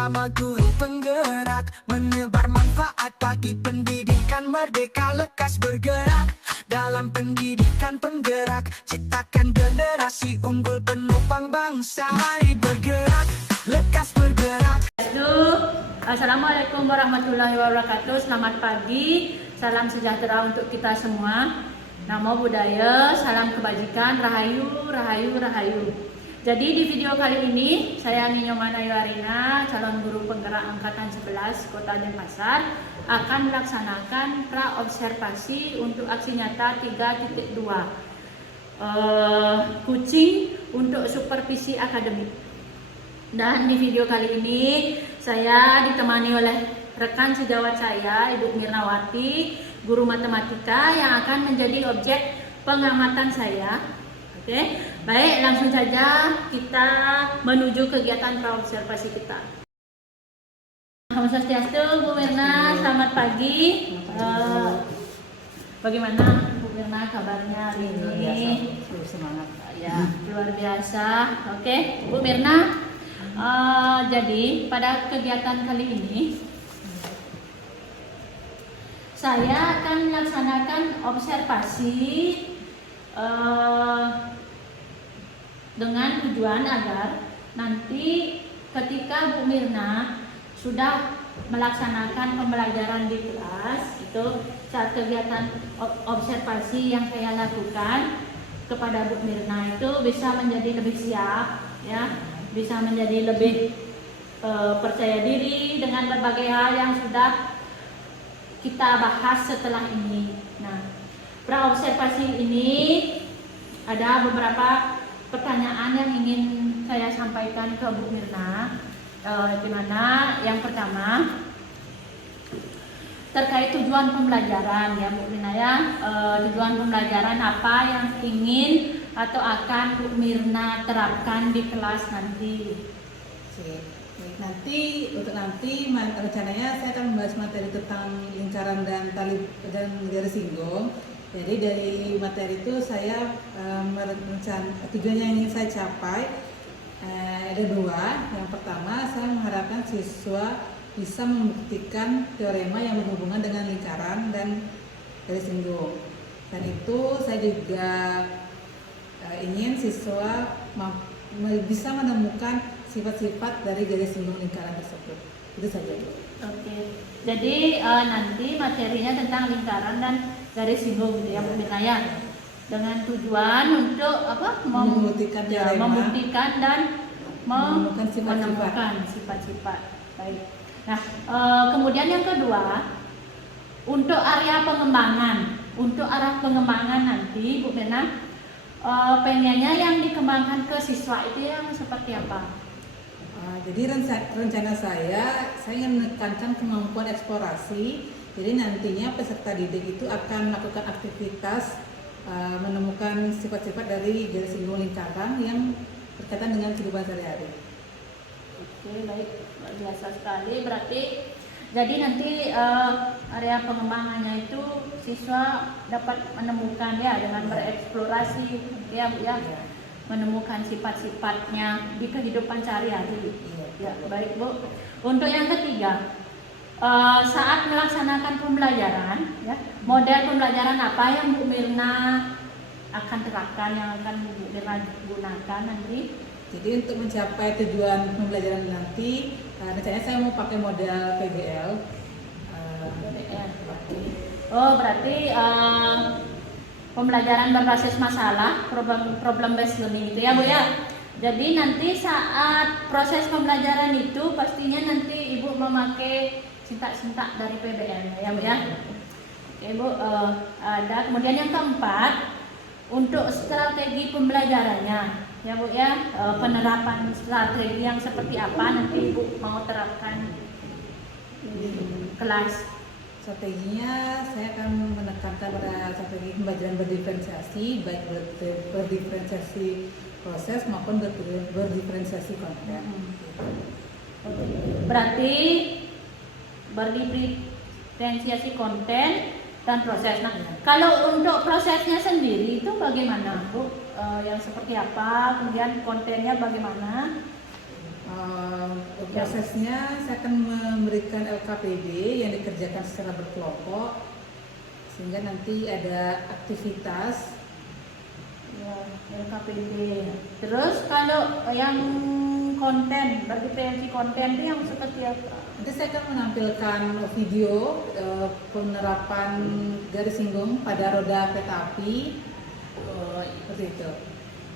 bersama guru penggerak, menebar manfaat bagi pendidikan merdeka. Lekas bergerak dalam pendidikan penggerak, ciptakan generasi unggul penopang bangsa. Mari bergerak, lekas bergerak. Assalamualaikum warahmatullahi wabarakatuh. Selamat pagi, salam sejahtera untuk kita semua. Namo Buddhaya, salam kebajikan, rahayu, rahayu, rahayu. Jadi di video kali ini saya Ninyomana Yuarina, calon guru penggerak angkatan 11 Kota Denpasar, akan melaksanakan pra-observasi untuk aksi nyata 3.2 coaching untuk supervisi akademik. Dan di video kali ini saya ditemani oleh rekan sejawat saya, Ibu Mirnawati, guru matematika yang akan menjadi objek pengamatan saya. Oke, baik, langsung saja kita menuju kegiatan pra-observasi kita. Om Swastiastu, Bu Mirna, selamat pagi. Bagaimana Bu Mirna kabarnya hari ini? Semangat. Ya, luar biasa. Oke, Bu Mirna. Jadi pada kegiatan kali ini saya akan melaksanakan observasi dengan tujuan agar nanti ketika Bu Mirna sudah melaksanakan pembelajaran di kelas, itu saat kegiatan observasi yang saya lakukan kepada Bu Mirna itu bisa menjadi lebih siap, ya, bisa menjadi lebih percaya diri dengan berbagai hal yang sudah kita bahas setelah ini. Nah, pra-observasi ini ada beberapa pertanyaan yang ingin saya sampaikan ke Bu Mirna. Dimana yang pertama terkait tujuan pembelajaran, ya Bu Mirna, ya. Tujuan pembelajaran apa yang ingin atau akan Bu Mirna terapkan di kelas nanti? Nanti rencananya saya akan membahas materi tentang lingkaran dan tali dan garis singgong. Jadi dari materi itu saya tujuan yang ingin saya capai ada dua. Yang pertama, saya mengharapkan siswa bisa membuktikan teorema yang berhubungan dengan lingkaran dan garis singgong. Dan itu saya juga ingin siswa bisa menemukan sifat-sifat dari garis singgong lingkaran tersebut. Itu saja. Oke. Jadi nanti materinya tentang lingkaran dan garis singgong gitu ya Bu Mirna, ya. Dengan tujuan untuk apa? Membuktikan teorema, membuktikan dan menemukan sifat-sifat. Baik. Nah, kemudian yang kedua, untuk area pengembangan. Untuk arah pengembangan nanti Bu Mirna pengennya yang dikembangkan ke siswa itu yang seperti apa? Jadi rencana saya ingin menekankan kemampuan eksplorasi. Jadi nantinya peserta didik itu akan melakukan aktivitas menemukan sifat-sifat dari garis singgong lingkaran yang berkaitan dengan kehidupan sehari-hari. Oke, baik, luar biasa sekali. Berarti jadi nanti area pengembangannya itu siswa dapat menemukan, ya, dengan bereksplorasi, ya Bu, ya. Menemukan sifat-sifatnya di kehidupan sehari-hari. Ya, baik Bu. Untuk yang ketiga, saat melaksanakan pembelajaran, ya, model pembelajaran apa yang Bu Mirna akan terapkan, yang akan Bu Mirna gunakan nanti? Jadi untuk mencapai tujuan pembelajaran nanti, rencananya saya mau pakai model PBL. Oh, berarti pembelajaran berbasis masalah, problem based learning itu ya Bu, ya. Jadi nanti saat proses pembelajaran itu pastinya nanti Ibu memakai sintak-sintak dari PBL ya Bu, ya. Oke Bu, ada. Kemudian yang keempat, untuk strategi pembelajarannya ya Bu, ya. Penerapan strategi yang seperti apa nanti Ibu mau terapkan di kelas? Strateginya saya akan menekankan pada strategi pembelajaran berdiferensiasi, baik berdiferensiasi proses maupun berdiferensiasi konten. Berarti berdiferensiasi konten dan proses. Nah, kalau untuk prosesnya sendiri itu bagaimana Bu? Yang seperti apa? Kemudian kontennya bagaimana? Prosesnya saya akan memberikan LKPD yang dikerjakan secara berkelompok sehingga nanti ada aktivitas. Ya, LKPD. Terus kalau yang konten, berarti konten itu yang seperti apa? Nanti saya akan menampilkan video penerapan garis singgung pada roda kereta api, seperti itu.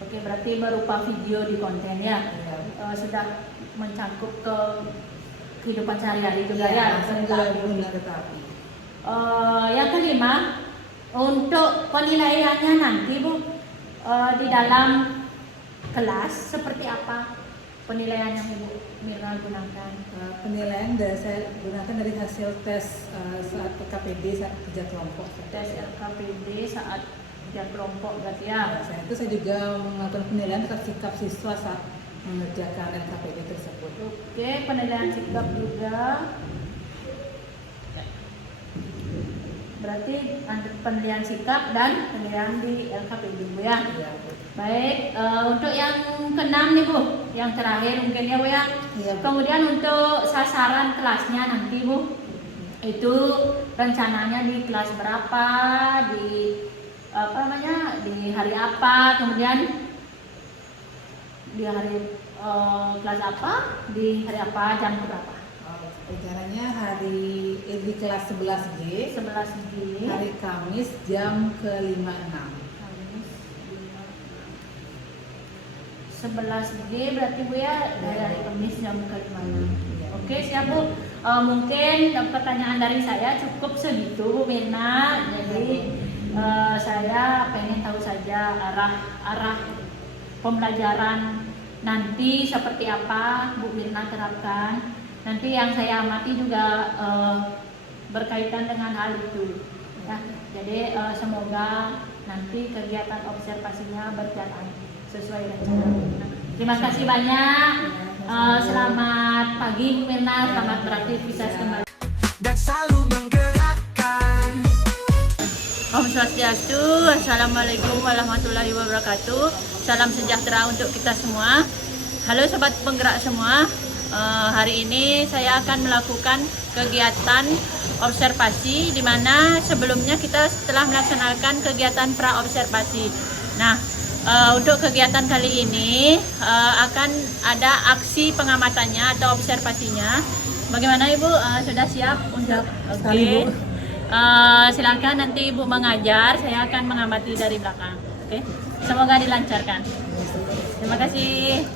Oke, berarti berupa video di konten ya. Ya. Sudah mencakup ke kehidupan sehari-hari juga Ya, ya. sambil pengguna kereta api. Yang kelima, untuk penilaiannya nanti Bu, di dalam kelas seperti apa penilaian yang Ibu Mirna gunakan? Penilaian saya gunakan dari hasil tes saat KPD saat kerja kelompok. Tes LKPD saat kerja kelompok berarti ya. Saya juga melakukan penilaian terhadap sikap siswa saat mengerjakan LKPD tersebut. Oke, penilaian sikap juga. Berarti ada penilaian sikap dan penilaian di LKPD Bu ya. Iya, Bu. Baik, untuk yang keenam nih Bu, yang terakhir mungkin ya Bu ya. Iya, Bu. Kemudian untuk sasaran kelasnya nanti Bu, itu rencananya di kelas berapa, di di hari apa, kemudian di hari kelas apa, di hari apa, jam berapa? Rencananya hari di kelas 11G 11G. hari Kamis jam ke-5.6. Kamis 11G berarti Bu ya, dari hari Kamis jam ke-5. Iya. Oke, siap Bu. Mungkin pertanyaan dari saya cukup segitu Bu Mirna. Jadi saya pengen tahu saja arah pembelajaran nanti seperti apa Bu Mirna terapkan. Nanti yang saya amati juga berkaitan dengan hal itu. Ya, jadi semoga nanti kegiatan observasinya berjalan sesuai rencana. Terima kasih banyak. Selamat pagi Bu Mirna, selamat beraktivitas kembali. Dan selalu menggerakkan. Om Swastiastu, Assalamualaikum warahmatullahi wabarakatuh. Salam sejahtera untuk kita semua. Halo Sobat Penggerak semua. Hari ini saya akan melakukan kegiatan observasi di mana sebelumnya kita telah melaksanakan kegiatan pra-observasi. Nah, untuk kegiatan kali ini akan ada aksi pengamatannya atau observasinya. Bagaimana Ibu? Sudah siap untuk? Oke. Silakan nanti Ibu mengajar, saya akan mengamati dari belakang. Oke. Semoga dilancarkan. Terima kasih.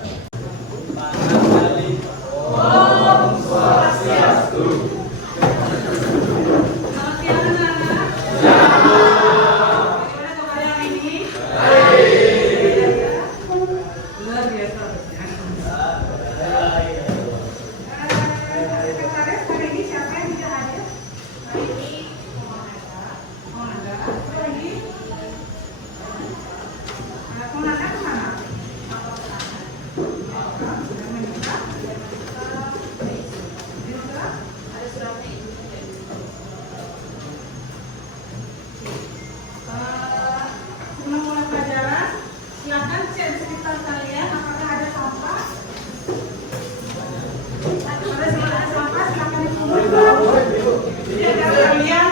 Om Swastiastu. Selamat siang anak-anak. Bagaimana kabar yang ini? Luar biasa. Sekretaris hari ini siapa yang tidak hadir? Hari ini Monanda. Satu lagi. Monanda kemana? Sebelum mulai pelajaran, silakan cek di sekitar kalian apakah ada sampah. Kalau ada sampah, silakan dipungut. Agar kalian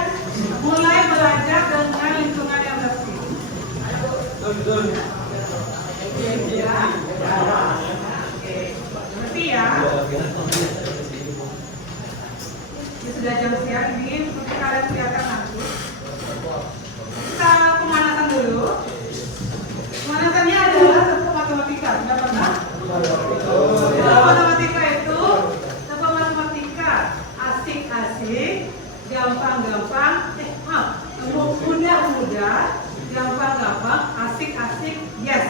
mulai belajar dengan lingkungan yang bersih. Ya. Oke. Berarti ya. Ini sudah jam siang ini, seperti kalian kelihatan nanti. Kita pemanasan dulu. Pemanasannya adalah satu matematika. Sudah pernah? Matematika itu satu matematika asik-asik, gampang-gampang, mudah-mudah, gampang-gampang, asik-asik, yes.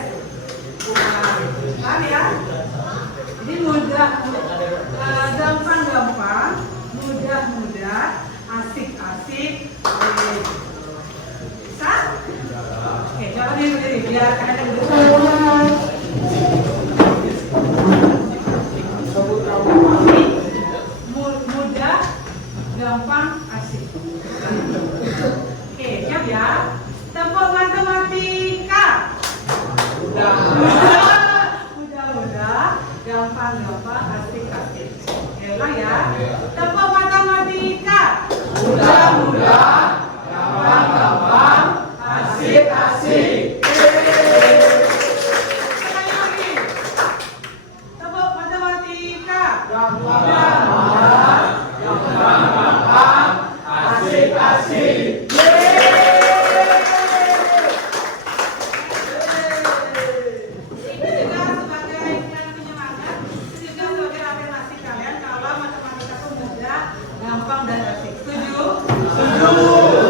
Nah, ya. Ini mudah, gampang-gampang, mudah-mudah, asik-asik, bisa? Oke, jawabannya berdiri biar kalian berdiri. Mudah, gampang, asik. Oke, siap ya? Tepuk matematika. Mudah-mudah, gampang. gampang, asik. Elah ya. Tepuk matematika. Mudah-mudah, gampang-gampang, asik-asik. Sekali lagi. Tepuk matematika. Mudah-mudah, gampang-gampang, asik-asik. Ini juga sebagai penyemangat, itu juga sebagai afirmasi kalian kalau matematika itu mudah, gampang dan asik. Setuju? Setuju.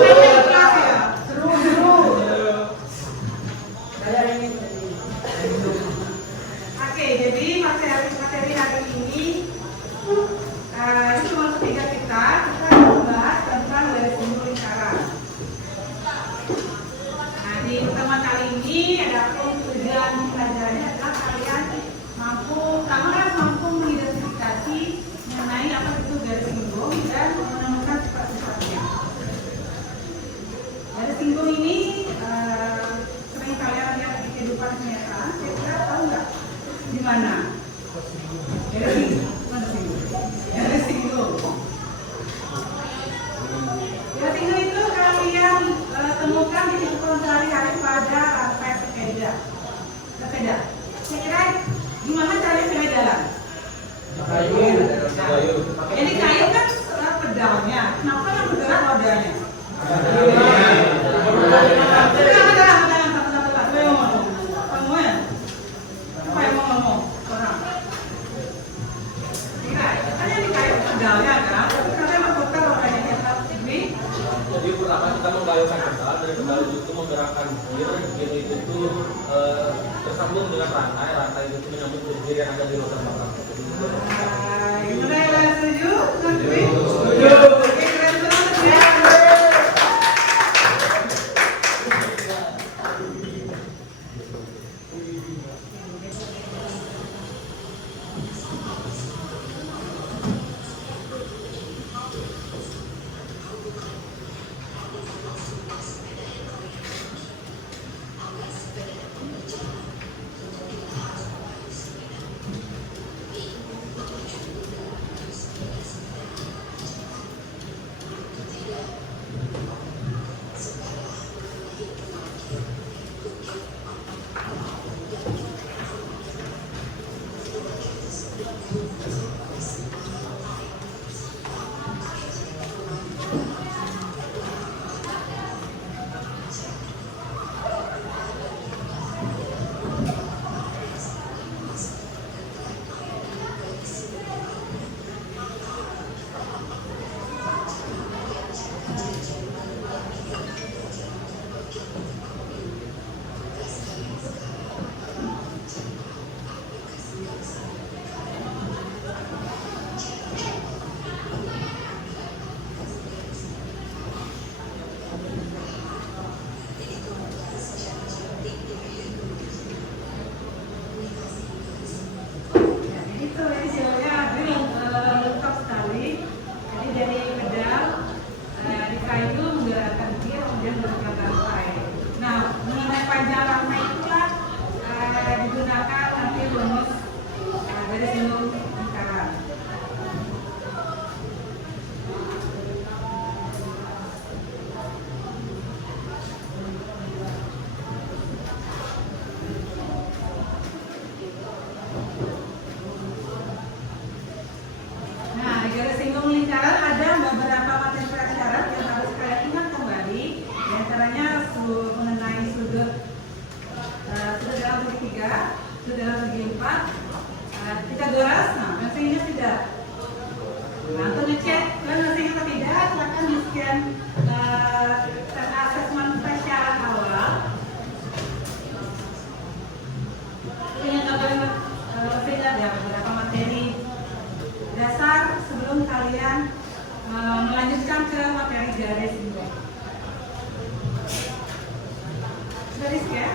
Kayaknya ikhlas ya? Seru. Oke, jadi materi hari ini itu cuma ketiga kita membahas tentang garis simbol lingkaran. Nah, di pertemuan kali ini ada tujuan pelajarannya adalah kalian kamu harus mampu mengidentifikasi mengenai apa itu garis simbol dan menemukan sifat-sifatnya. Garis simbol ini sering kalian lihat di kehidupan kenyataan. Kira-kira tahu nggak di mana? Garis simbol. Mana simbol? Garis simbol. Garis simbol itu kalian temukan di kehidupan sehari-hari pada rantai sepeda. Kira-kira gimana caranya sepeda jalan? Jadi kayu kan pedalnya. Kenapa yang bergerak rodanya? Jadi pertama kita membayangkan pedal, dari pedal itu menggerakkan gear itu tersambung dengan rantai itu menyambut gear yang ada di roda belakang. Melanjutkan ke materi garis simbol. Garis ya?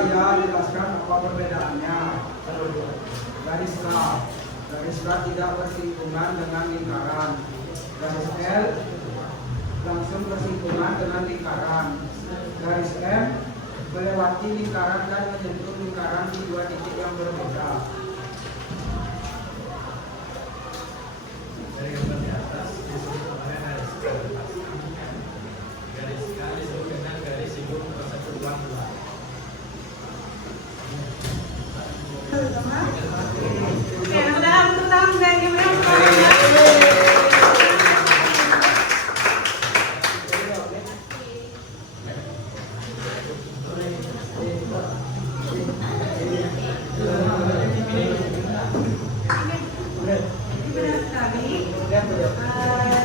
Ia jelaskan apa perbedaannya. Garis K, garis K tidak bersinggungan dengan lingkaran. Garis L langsung bersinggungan dengan lingkaran. Garis M melewati lingkaran dan menyentuh lingkaran di dua titik yang berbeda. Dari gambar di atas disebut namanya garis K. Garis K disebut dengan garis singgung persekutuan dua. Oke, mudah-mudahan untuk tahun dan gimana?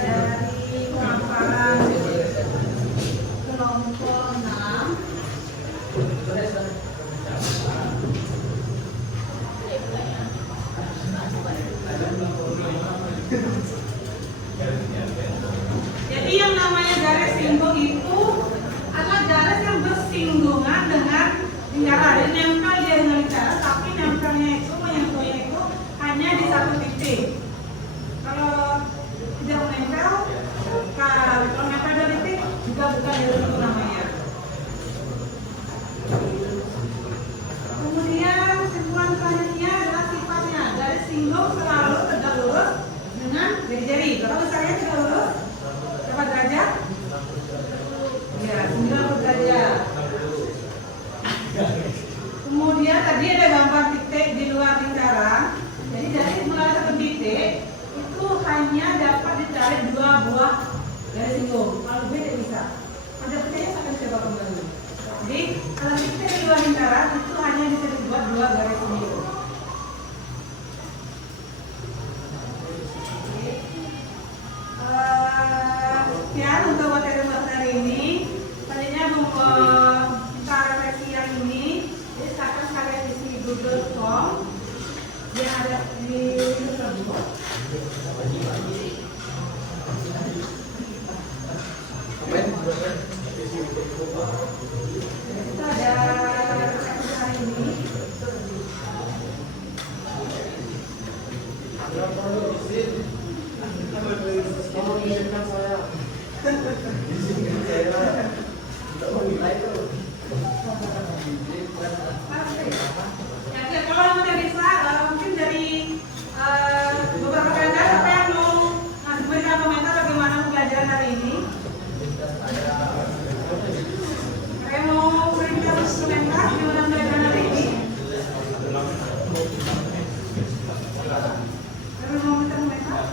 Dari pemaparan kelompok 6 jadi yang namanya garis singgung itu adalah garis yang bersinggungan dengan lingkaran. Jadi nempel dia dengan lingkaran, tapi nempelnya itu menyentuhnya itu hanya di satu titik. Kalau tidak menempel, kalau nempel dua titik juga bukan garis singgung namanya. Kemudian kesimpulan selanjutnya adalah sifatnya garis singgung selalu tegak lurus dengan jari-jari. Kalau besarnya tegak lurus berapa derajat? Ya, 90 derajat. Kemudian tadi ada gambar titik di luar lingkaran. Jadi dari mulai satu titik itu hanya dapat ditarik 2 buah garis singgung. Kalau lebih tidak bisa. Ada percaya akan coba kembali. Jadi kalau titik di luar lingkaran itu hanya bisa dibuat 2 garis singgung. Sekian untuk materi ini. Selanjutnya kita refleksi yang ini. Jadi silakan kalian isi google.com yang ada di tersebut. Itu ada refleksi hari ini. Ya, kalau tidak bisa, mungkin dari beberapa kali siapa yang mau berikan komentar bagaimana pembelajaran hari ini? Saya mau berikan komentar bagaimana pembelajaran hari ini? Saya mau minta komentar.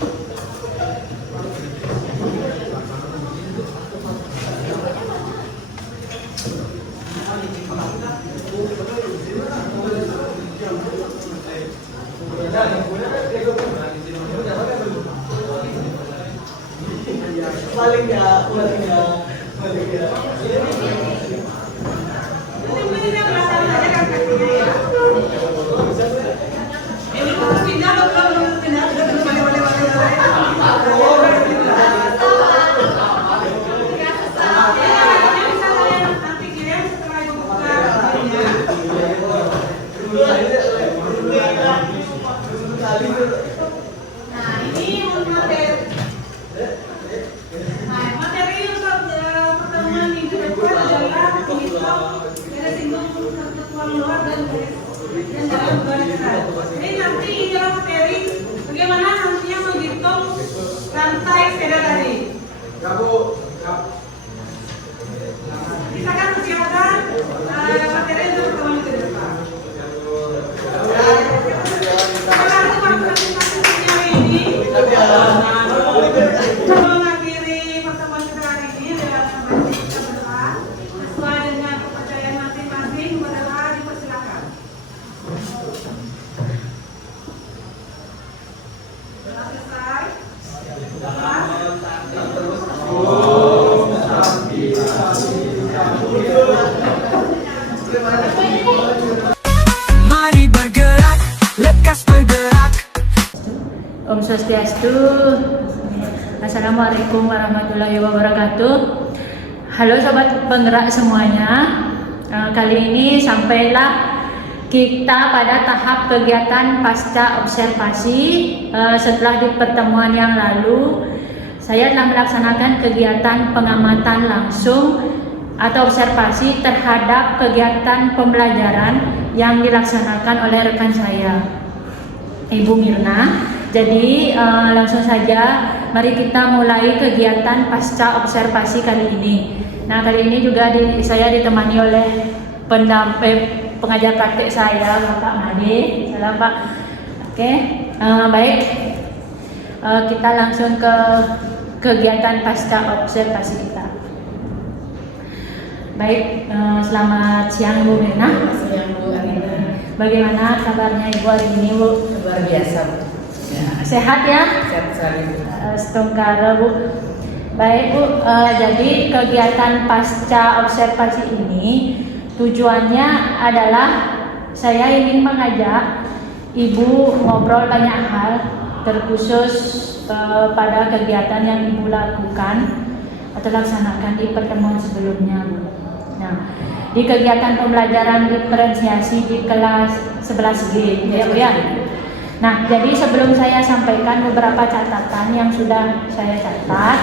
Paling ya. Mungkin saya penasaran saja kan pastinya ya. Ini kalau pindah belum pindah sudah boleh. Ya, bisa saya nanti kirim setelah ibu buka videonya. Nah, ini materi untuk pertemuan minggu depan adalah menghitung garis singgung persekutuan luar dan garis yang dalam barisan. Jadi nanti ini adalah materi bagaimana nantinya menghitung rantai sepeda tadi. Ya Bu, ya. Silakan persilakan materi untuk pertemuan minggu depan. Terima kasih partisipasi hari ini. Mengakhiri pertemuan kita hari ini dengan kita berdoa sesuai dengan kepercayaan masing-masing. Berdoa dipersilakan. Sudah selesai. Mari bergerak, lekas bergerak. Om Swastiastu. Assalamualaikum warahmatullahi wabarakatuh. Halo sobat penggerak semuanya. Kali ini sampailah kita pada tahap kegiatan pasca observasi. Setelah di pertemuan yang lalu saya telah melaksanakan kegiatan pengamatan langsung atau observasi terhadap kegiatan pembelajaran yang dilaksanakan oleh rekan saya, Ibu Mirna. Jadi langsung saja mari kita mulai kegiatan pasca observasi kali ini. Nah, kali ini juga saya ditemani oleh pengajar praktek saya, Bapak Made. Salam Pak. Oke, baik. Kita langsung ke kegiatan pasca observasi kita. Baik, selamat siang Bu Mirna. Selamat siang Bu Arina. Bagaimana kabarnya Ibu hari ini Bu? Luar biasa Bu. Ya, Sehat ya? sehat sekali Bu. Setungkara Bu. Baik Bu, jadi kegiatan pasca observasi ini tujuannya adalah saya ingin mengajak Ibu ngobrol banyak hal, terkhusus pada kegiatan yang Ibu lakukan atau laksanakan di pertemuan sebelumnya Bu. Nah, di kegiatan pembelajaran diferensiasi di kelas 11G ya Bu ya. Nah, jadi sebelum saya sampaikan beberapa catatan yang sudah saya catat,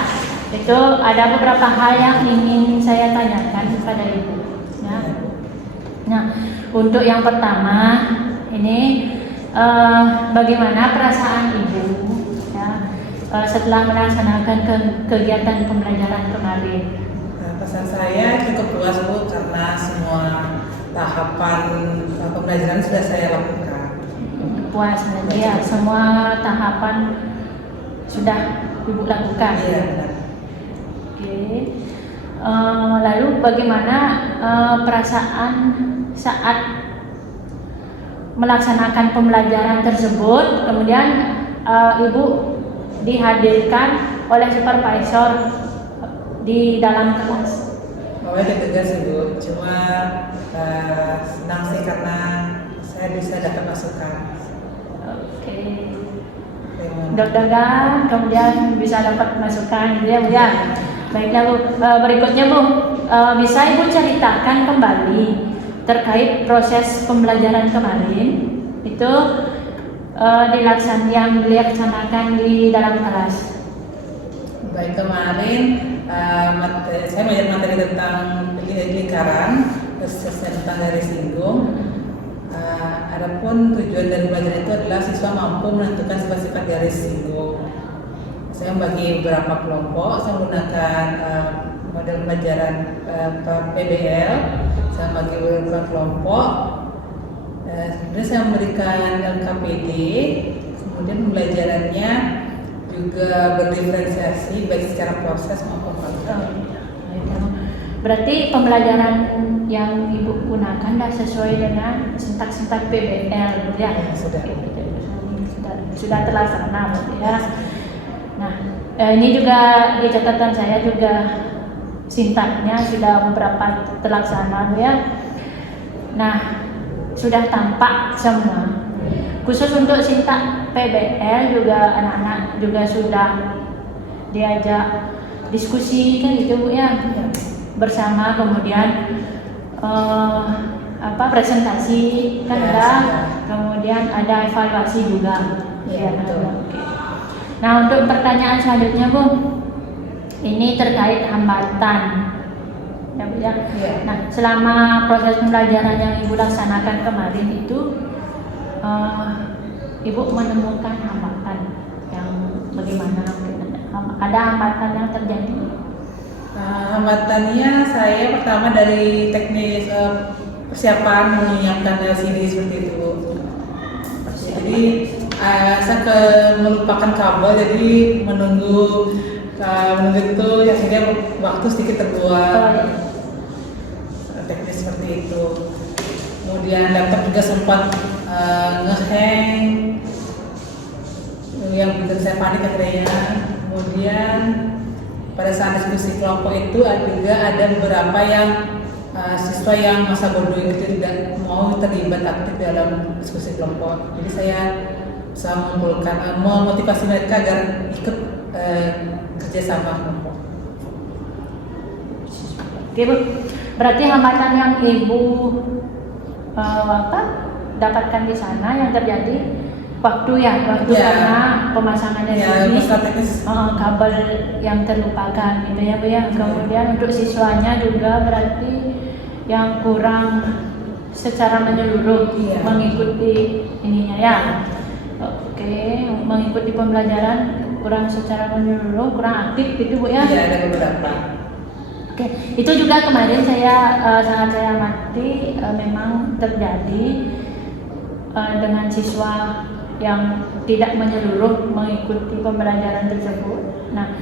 itu ada beberapa hal yang ingin saya tanyakan kepada Ibu ya. Nah, untuk yang pertama ini bagaimana perasaan Ibu ya, setelah melaksanakan kegiatan pembelajaran kemarin? Pesan saya cukup puas Bu, karena semua tahapan pembelajaran sudah saya lakukan. Puas ya, semua tahapan sudah Ibu lakukan. Iya, benar. Oke. Lalu bagaimana perasaan saat melaksanakan pembelajaran tersebut, kemudian Ibu dihadirkan oleh supervisor di dalam kelas? Awalnya deg-degan sih Bu, cuma senang sih karena saya bisa dapat masukan. Oke. Deg-degan, kemudian bisa dapat masukan gitu ya Bu ya. Baiklah Bu, berikutnya Bu, bisa Ibu ceritakan kembali terkait proses pembelajaran kemarin itu yang dilaksanakan di dalam kelas. Baik, kemarin saya belajar materi tentang lingkaran, khususnya tentang garis singgung. Adapun tujuan dari belajar itu adalah siswa mampu menentukan sifat-sifat garis singgung. Saya membagi beberapa kelompok, saya menggunakan model pembelajaran PBL. Saya bagi beberapa kelompok. Kemudian saya memberikan LKPD. Kemudian pembelajarannya juga berdiferensiasi baik secara proses maupun praktek. Berarti pembelajaran yang Ibu gunakan sudah sesuai dengan sintak-sintak PBL ya? Sudah terlaksana ya. Nah, ini juga di catatan saya juga sintaknya sudah beberapa terlaksana ya. Nah, sudah tampak semua. Khusus untuk sintak PBL juga anak-anak juga sudah diajak diskusi kan gitu Bu ya, bersama, kemudian presentasi kan ada, kemudian ada evaluasi juga. Ya, betul. Oke. Nah, untuk pertanyaan selanjutnya Bu, ini terkait hambatan ya Bu ya. Nah, selama proses pembelajaran yang Ibu laksanakan kemarin itu Ibu menemukan hambatan yang bagaimana? Ada hambatan yang terjadi? Hambatannya saya pertama dari teknis persiapan menyiapkan LCD seperti itu. Jadi saya melupakan kabel, jadi menunggu itu akhirnya waktu sedikit terbuang. Teknis seperti itu. Kemudian laptop juga sempat ngehang, yang bikin saya panik akhirnya. Kemudian pada saat diskusi kelompok itu juga ada beberapa yang siswa yang masa bodoh itu tidak mau terlibat aktif dalam diskusi kelompok. Jadi saya bisa mengumpulkan, memotivasi mereka agar ikut kerjasama kelompok. Oke Bu, berarti hambatan yang Ibu dapatkan di sana yang terjadi waktu Ya. karena pemasangan Ya, LCD, masalah teknis. kabel yang terlupakan gitu ya Bu ya. Kemudian untuk siswanya juga berarti yang kurang secara menyeluruh Iya. mengikuti ininya ya. Oke, mengikuti pembelajaran kurang secara menyeluruh, kurang aktif gitu Bu ya. Iya, ada beberapa. Oke, itu juga kemarin sangat saya amati memang terjadi dengan siswa yang tidak menyeluruh mengikuti pembelajaran tersebut. Nah,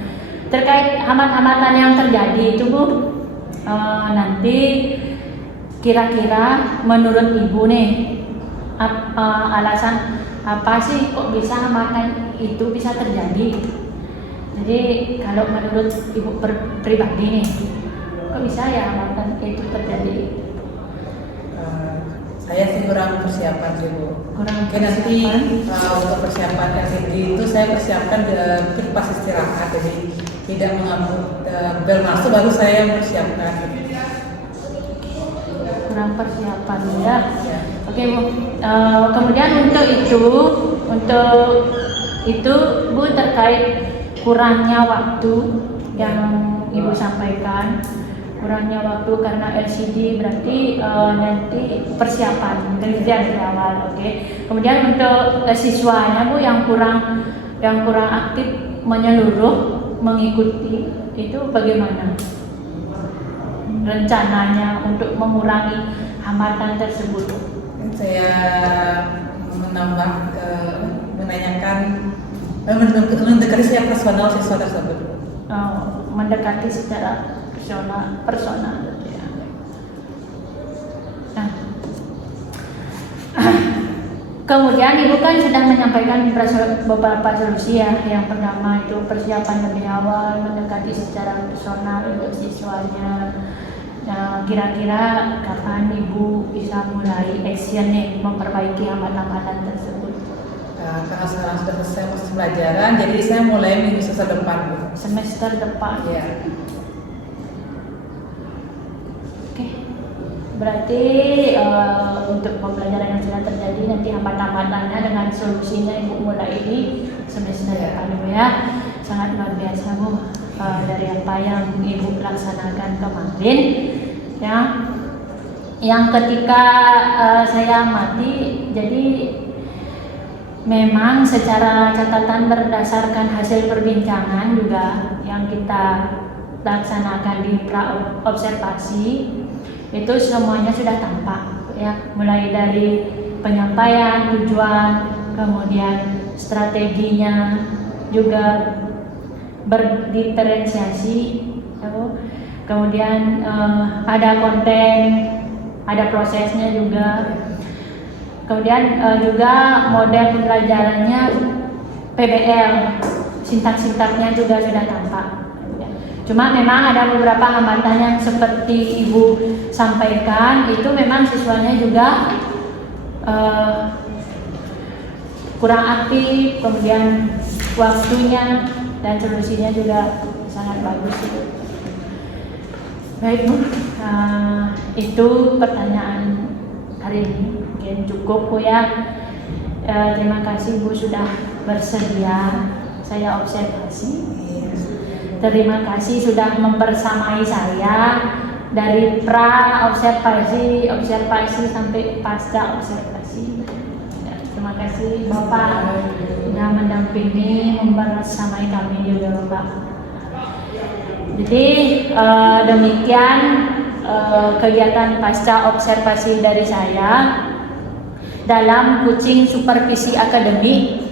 terkait hambatan-hambatan yang terjadi itu Bu, nanti kira-kira menurut Ibu nih alasan apa sih kok bisa hambatan itu bisa terjadi? Jadi kalau menurut Ibu pribadi nih, kok bisa ya hambatan itu terjadi? Saya sih kurang persiapan sih Bu. Kurang Mungkin nanti persiapan. untuk persiapan yang tinggi itu saya persiapkan mungkin pas istirahat, jadi tidak mengambil bel masuk baru saya persiapkan. Kurang persiapan ya. Ya. Oke Bu. Kemudian untuk itu Bu terkait kurangnya waktu yang Ibu sampaikan, kurangnya waktu karena LCD berarti nanti persiapan dari awal, oke. Kemudian untuk siswanya Bu yang kurang aktif menyeluruh mengikuti itu bagaimana rencananya untuk mengurangi hambatan tersebut? Saya menanyakan mendekati secara personal siswa tersebut. Mendekati secara personal ya. Nah, kemudian Ibu kan sudah menyampaikan beberapa solusi ya. Yang pertama itu persiapan lebih awal, mendekati secara personal untuk siswanya. Nah, kira-kira kapan Ibu bisa mulai action nih memperbaiki hambatan-hambatan tersebut? Karena sekarang sudah selesai proses pelajaran, jadi saya mulai minggu semester depan. Semester depan. Ya. Oke. Berarti untuk pembelajaran yang sudah terjadi nanti hambatan-hambatannya dengan solusinya Ibu mulai ini semester depan Ibu ya. Sangat luar biasa Bu. Dari apa yang Ibu laksanakan kemarin ya, yang ketika saya amati, jadi memang secara catatan berdasarkan hasil perbincangan juga yang kita laksanakan di pra observasi itu semuanya sudah tampak ya, mulai dari penyampaian tujuan, kemudian strateginya juga berdiferensiasi, kemudian ada konten, ada prosesnya juga, kemudian juga model pembelajarannya PBL, sintak-sintaknya juga sudah tampak. Cuma memang ada beberapa hambatan yang seperti Ibu sampaikan, itu memang siswanya juga kurang aktif, kemudian waktunya dan solusinya juga sangat bagus. Baik Bu, itu pertanyaan hari ini. Mungkin cukup Bu ya. Terima kasih Bu sudah bersedia saya observasi. Terima kasih sudah membersamai saya dari pra observasi sampai pasca observasi. Terima kasih Bapak sudah mendampingi, membersamai kami juga Bapak. Jadi demikian kegiatan pasca observasi dari saya dalam Kucing Supervisi Akademik.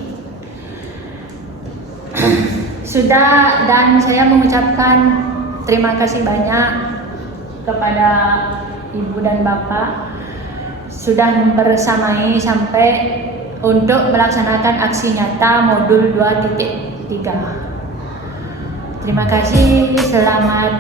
Sudah, dan saya mengucapkan terima kasih banyak kepada Ibu dan Bapak sudah membersamai sampai untuk melaksanakan aksi nyata modul 2.3. Terima kasih, selamat